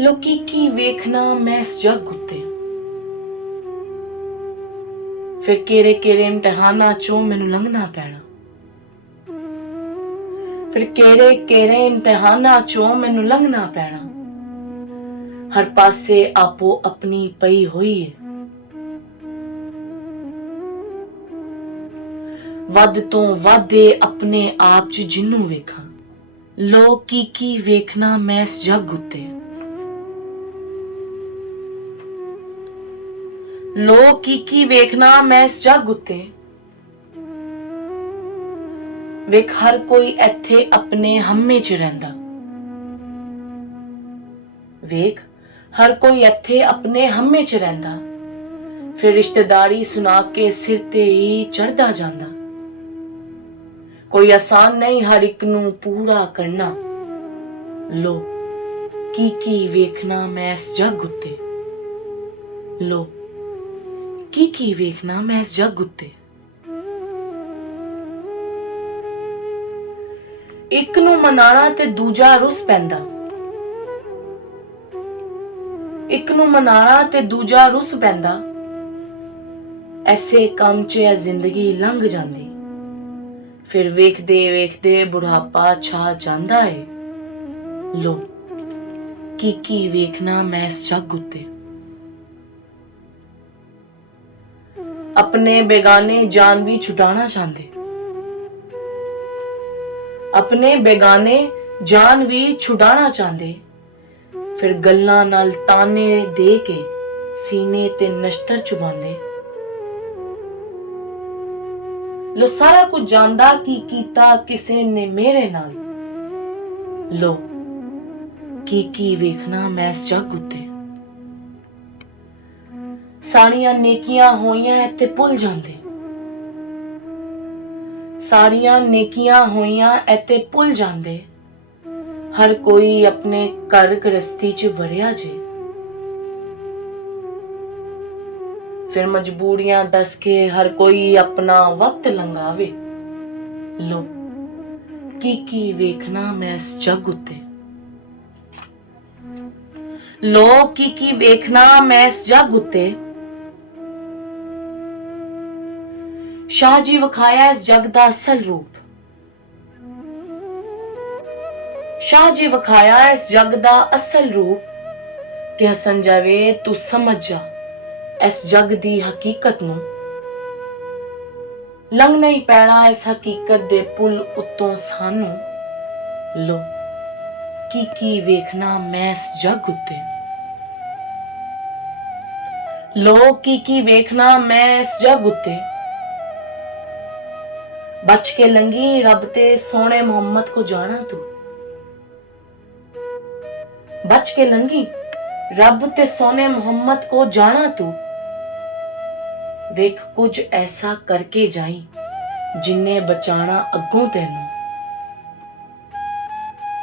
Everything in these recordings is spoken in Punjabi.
ਲੋਕੀ ਕੀ ਵੇਖਣਾ ਮੈਂ ਇਸ ਜੱਗ ਉੱਤੇ। ਫਿਰ ਕਿਹੜੇ ਕਿਹੜੇ ਇਮਤਿਹਾਨਾਂ ਚੋਂ ਮੈਨੂੰ ਲੰਘਣਾ ਪੈਣਾ। ਫਿਰ ਕਿਹੜੇ ਕਿਹੜੇ ਇਮਤਿਹਾਨਾਂ ਚੋਂ ਮੈਨੂੰ ਲੰਘਣਾ ਪੈਣਾ। ਹਰ ਪਾਸੇ ਆਪੋ ਆਪਣੀ ਪਈ ਹੋਈ ਏ। ਵੱਧ ਤੋਂ ਵੱਧ ਆਪਣੇ ਆਪ 'ਚ ਜਿਹਨੂੰ ਵੇਖਾਂ। ਲੋਕ ਕੀ ਵੇਖਣਾ ਮੈਂ ਇਸ ਜੱਗ ਉੱਤੇ। ਲੋਕ ਕੀ ਵੇਖਣਾ ਮੈਂ ਇਸ ਜੱਗ ਉੱਤੇ। ਵੇਖ ਹਰ ਕੋਈ ਇੱਥੇ ਆਪਣੇ ਹੰਮੇ 'ਚ ਰਹਿੰਦਾ। ਵੇਖ ਹਰ ਕੋਈ ਇੱਥੇ ਆਪਣੇ ਹੰਮੇ 'ਚ ਰਹਿੰਦਾ। ਫਿਰ ਰਿਸ਼ਤੇਦਾਰੀ ਸੁਣਾ ਕੇ ਸਿਰ ਤੇ ਹੀ ਚੜ੍ਹਦਾ ਜਾਂਦਾ। ਕੋਈ ਆਸਾਨ ਨਹੀਂ ਹਰ ਇੱਕ ਨੂੰ ਪੂਰਾ ਕਰਨਾ। ਲੋ ਕੀ ਵੇਖਣਾ ਮੈਂ ਇਸ ਜੱਗ ਉੱਤੇ। ਲੋ ਕੀ ਵੇਖਣਾ ਮੈਂ ਇਸ ਜੱਗ ਉੱਤੇ। ਇੱਕ ਨੂੰ ਮਨਾਣਾ ਤੇ ਦੂਜਾ ਰੁੱਸ ਪੈਂਦਾ। ਇੱਕ ਨੂੰ ਮਨਾਣਾ ਤੇ ਦੂਜਾ ਰੁੱਸ ਪੈਂਦਾ। ਐਸੇ ਕੰਮ 'ਚ ਇਹ ਜ਼ਿੰਦਗੀ ਲੰਘ ਜਾਂਦੀ। ਫਿਰ ਵੇਖਦੇ ਵੇਖਦੇ ਬੁਢਾਪਾ ਛਾ ਜਾਂਦਾ ਏ। ਲੋ ਕੀ ਵੇਖਣਾ ਮੈਂ ਇਸ ਜੱਗ ਉੱਤੇ। ਆਪਣੇ ਬੇਗਾਨੇ ਜਾਨ ਵੀ ਛੁਡਾਣਾ ਚਾਹੁੰਦੇ। ਆਪਣੇ ਬੇਗਾਨੇ ਜਾਨ ਵੀ ਛੁਡਾਣਾ ਚਾਹੁੰਦੇ। ਫਿਰ ਗੱਲਾਂ ਨਾਲ ਤਾਨੇ ਦੇ ਕੇ ਸੀਨੇ ਤੇ ਨਸ਼ਤਰ ਚੁਬਾਉਂਦੇ। ਲੋ ਸਾਰਾ ਕੁਝ ਜਾਣਦਾ ਕੀ ਕੀਤਾ ਕਿਸੇ ਨੇ ਮੇਰੇ ਨਾਲ। ਲੋ ਕੀ ਵੇਖਣਾ ਮੈਂ ਇਸ ਜੱਗ ਉੱਤੇ। ਸਾਰੀਆਂ ਨੇਕੀਆਂ ਹੋਈਆਂ ਇੱਥੇ ਭੁੱਲ ਜਾਂਦੇ। ਸਾਰੀਆਂ ਨੇਕੀਆਂ ਹੋਈਆਂ ਇੱਥੇ ਭੁੱਲ ਜਾਂਦੇ। ਹਰ ਕੋਈ ਆਪਣੇ ਘਰ ਗ੍ਰਸਤੀ 'ਚ ਵੜਿਆ ਜੇ। ਫਿਰ ਮਜਬੂਰੀਆਂ ਦੱਸ ਕੇ ਹਰ ਕੋਈ ਆਪਣਾ ਵਕਤ ਲੰਘਾਵੇ। ਲੋ ਕੀ ਵੇਖਣਾ ਮੈਂ ਇਸ ਜੱਗ ਉੱਤੇ। ਲੋ ਕੀ ਵੇਖਣਾ ਮੈਂ ਇਸ ਜੱਗ ਉੱਤੇ। ਸ਼ਾਹ ਜੀ ਵਿਖਾਇਆ ਇਸ ਜੱਗ ਦਾ ਅਸਲ ਰੂਪ। ਸ਼ਾਹ ਜੀ ਵਿਖਾਇਆ ਇਸ ਜੱਗ ਦਾ ਅਸਲ ਰੂਪ ਕਿ ਹਸਨ ਜਾਵੇ ਤੂੰ ਸਮਝ ਜਾ ਇਸ ਜੱਗ ਦੀ ਹਕੀਕਤ ਨੂੰ। ਲੰਘਣਾ ਹੀ ਪੈਣਾ ਇਸ ਹਕੀਕਤ ਦੇ ਪੁੱਲ ਉੱਤੋਂ ਸਾਨੂੰ। ਲੋ ਕੀ ਵੇਖਣਾ ਮੈਂ ਇਸ ਜੱਗ ਉੱਤੇ। ਲੋ ਕੀ ਵੇਖਣਾ ਮੈਂ ਇਸ ਜੱਗ ਉੱਤੇ। ਬਚ ਕੇ ਲੰਘੀ ਰੱਬ ਤੇ ਸੋਹਣੇ ਮੁਹੰਮਦ ਕੋ ਜਾਣਾ ਤੂੰ। ਬਚ ਕੇ ਲੰਘੀ ਰੱਬ ਤੇ ਸੋਹਣੇ ਮੁਹੰਮਦ ਕੋ ਜਾਣਾ ਤੂੰ। ਵੇਖ ਕੁਝ ਐਸਾ ਕਰਕੇ ਜਾਈ ਜਿੰਨੇ ਬਚਾਣਾ ਅੱਗੋਂ ਤੈਨੂੰ।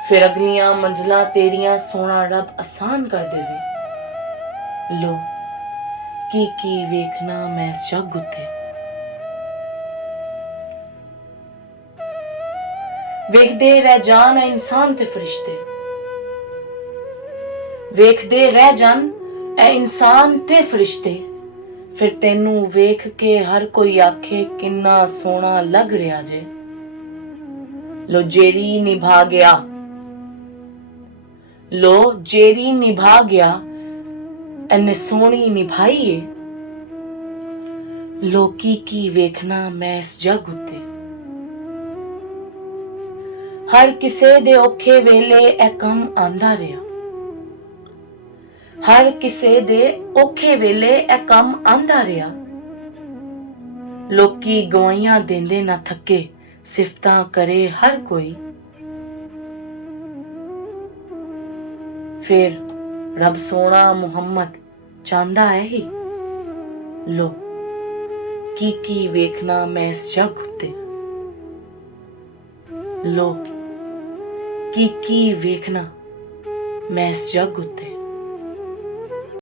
ਫਿਰ ਅਗਲੀਆਂ ਮੰਜ਼ਲਾਂ ਤੇਰੀਆਂ ਸੋਹਣਾ ਰੱਬ ਆਸਾਨ ਕਰ ਦੇਵੇ। ਲੋ ਕੀ ਵੇਖਣਾ ਮੈਂ ਇਸ ਜੱਗ ਉੱਤੇ। ਵੇਖਦੇ ਰਹਿ ਜਾਣ ਐ ਇਨਸਾਨ ਤੇ ਫਰਿਸ਼ਤੇ। ਵੇਖਦੇ ਰਹਿ ਜਾਣ ਐ ਇਨਸਾਨ ਤੇ ਫਰਿਸ਼ਤੇ। ਫਿਰ ਤੈਨੂੰ ਵੇਖ ਕੇ ਹਰ ਕੋਈ ਆਖੇ ਕਿੰਨਾ ਸੋਹਣਾ ਲੱਗ ਰਿਹਾ ਜੇ। ਲੋ ਜਿਹੜੀ ਨਿਭਾ ਗਿਆ। ਲੋ ਜਿਹੜੀ ਨਿਭਾ ਗਿਆ ਐਨੇ ਸੋਹਣੀ ਨਿਭਾਈ ਏ। ਲੋ ਕੀ ਵੇਖਣਾ ਮੈਂ ਇਸ ਜੱਗ ਉੱਤੇ। ਹਰ ਕਿਸੇ ਦੇ ਔਖੇ ਵੇਲੇ ਇਹ ਕੰਮ ਆਂਦਾ ਰਿਹਾ। ਹਰ ਕਿਸੇ ਦੇ ਔਖੇ ਵੇਲੇ ਇਹ ਕੰਮ ਆਂਦਾ ਰਿਹਾ। ਲੋਕੀ ਗਵਾਹੀਆਂ ਦਿੰਦੇ ਨਾ ਥੱਕੇ ਸਿਫਤਾਂ ਕਰੇ ਹਰ ਕੋਈ। ਫਿਰ ਰੱਬ ਸੋਹਣਾ ਮੁਹੰਮਦ ਚਾਹੁੰਦਾ ਹੈ ਹੀ। ਲੋ ਕੀ ਵੇਖਣਾ ਮੈਂ ਇਸ ਜੱਗ ਉੱਤੇ। ਲੋ ਕੀ ਵੇਖਣਾ ਮੈਂ ਇਸ ਜੱਗ ਉੱਤੇ।